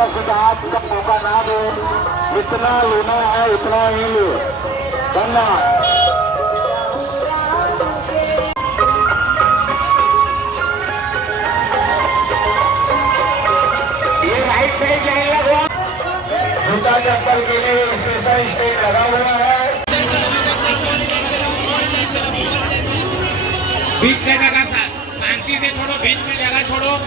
का सुधार का मौका ना दो। जितना लेना है उतना ही लो। धन्यवाद। ये राइट साइड लाइन लगवा। जूता चप्पल के लिए स्पेशल स्टेज लगा हुआ है। बीच में जगह था, शांति से छोड़ो, बीच में जगह छोड़ो।